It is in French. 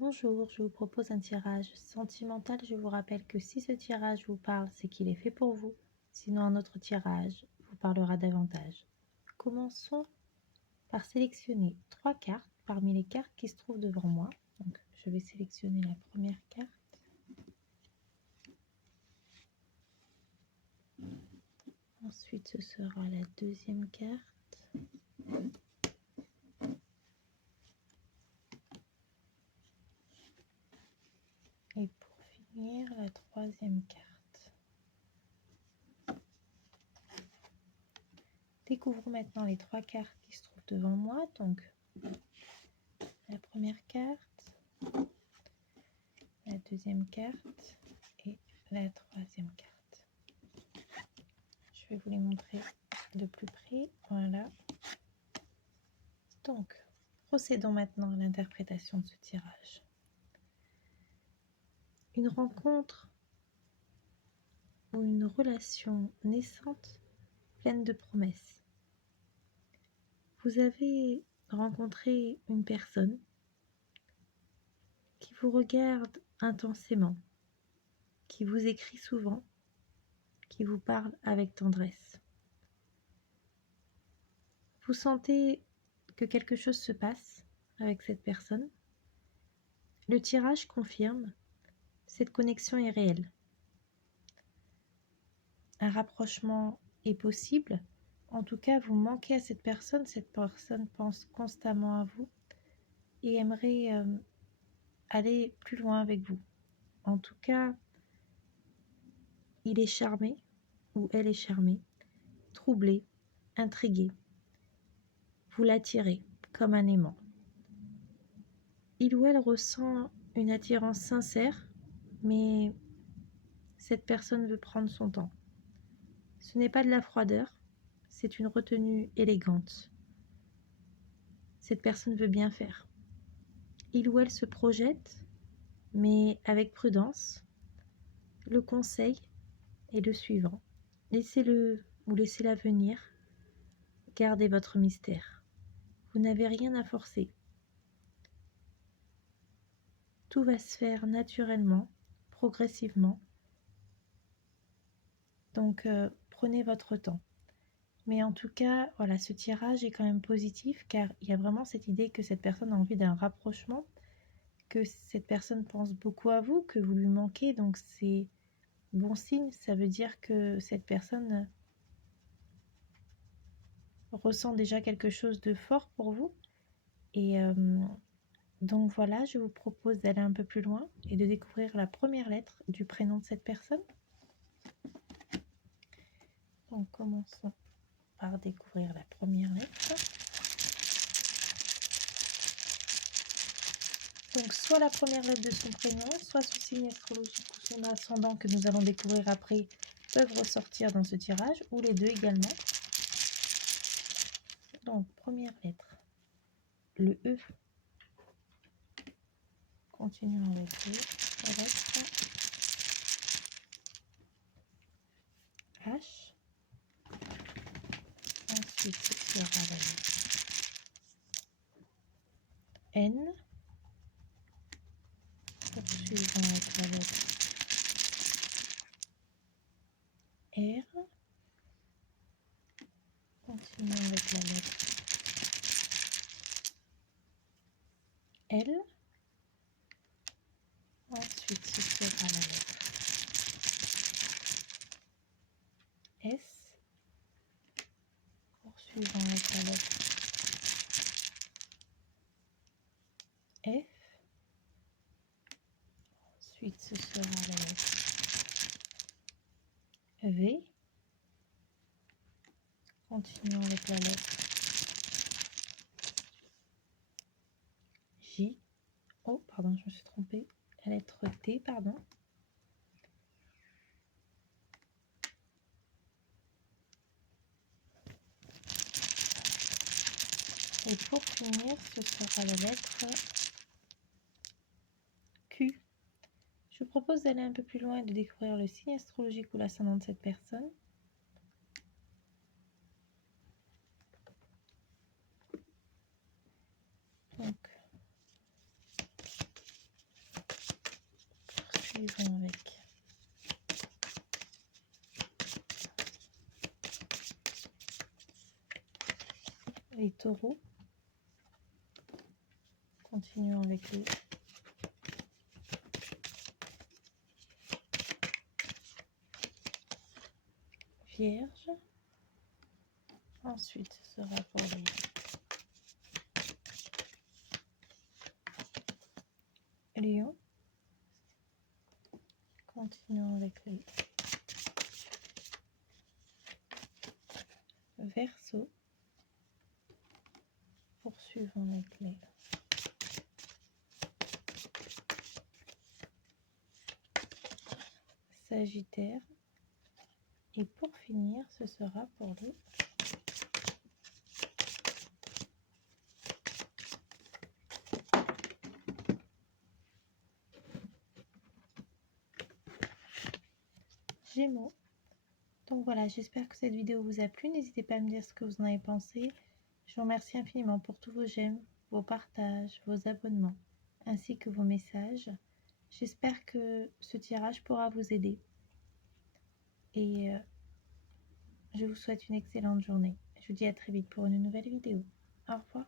Bonjour, je vous propose un tirage sentimental. Je vous rappelle que si ce tirage vous parle, c'est qu'il est fait pour vous. Sinon, un autre tirage vous parlera davantage. Commençons par sélectionner 3 cartes parmi les cartes qui se trouvent devant moi. Donc, je vais sélectionner la première carte. Ensuite, ce sera la deuxième carte. Et pour finir, la troisième carte. Découvrons maintenant les 3 cartes qui se trouvent devant moi. Donc, la première carte, la deuxième carte et la troisième carte. Je vais vous les montrer de plus près. Voilà. Donc, procédons maintenant à l'interprétation de ce tirage. Une rencontre ou une relation naissante pleine de promesses. Vous avez rencontré une personne qui vous regarde intensément, qui vous écrit souvent, qui vous parle avec tendresse. Vous sentez que quelque chose se passe avec cette personne. Le tirage confirme, cette connexion est réelle. Un rapprochement est possible. En tout cas, vous manquez à cette personne pense constamment à vous et aimerait aller plus loin avec vous. En tout cas, il est charmé ou elle est charmée, troublée, intriguée. Vous l'attirez comme un aimant. Il ou elle ressent une attirance sincère, mais cette personne veut prendre son temps. Ce n'est pas de la froideur, c'est une retenue élégante. Cette personne veut bien faire. Il ou elle se projette, mais avec prudence. Le conseil est le suivant. Laissez-le ou laissez-la venir. Gardez votre mystère. Vous n'avez rien à forcer. Tout va se faire naturellement, progressivement. Donc, prenez votre temps. Mais en tout cas, voilà, ce tirage est quand même positif car il y a vraiment cette idée que cette personne a envie d'un rapprochement, que cette personne pense beaucoup à vous, que vous lui manquez. Donc, c'est bon signe. Ça veut dire que cette personne ressent déjà quelque chose de fort pour vous. Et donc voilà, je vous propose d'aller un peu plus loin et de découvrir la première lettre du prénom de cette personne. Donc commençons par découvrir la première lettre. Donc soit la première lettre de son prénom, soit son signe astrologique ou son ascendant que nous allons découvrir après peuvent ressortir dans ce tirage, ou les deux également. Donc première lettre, le E. Continuons avec la lettre H. Ensuite, ce sera la lettre N. Poursuivons avec la lettre R. Continuons avec la lettre L. Ensuite, ce sera la lettre S. Poursuivons avec la lettre F. Ensuite, ce sera la lettre V. Continuons avec la lettre J. Oh, pardon, je me suis trompée. La lettre T, pardon. Et pour finir, ce sera la lettre Q. Je vous propose d'aller un peu plus loin et de découvrir le signe astrologique ou l'ascendant de cette personne. Donc, Poursuivons avec les taureaux. Continuons avec les vierges. Ensuite, ce sera pour les lions. Continuons avec les verseaux. Poursuivons avec les sagittaires. Et pour finir, ce sera pour les Gémeaux. Donc voilà, j'espère que cette vidéo vous a plu. N'hésitez pas à me dire ce que vous en avez pensé. Je vous remercie infiniment pour tous vos j'aime, vos partages, vos abonnements, ainsi que vos messages. J'espère que ce tirage pourra vous aider. Et je vous souhaite une excellente journée. Je vous dis à très vite pour une nouvelle vidéo. Au revoir.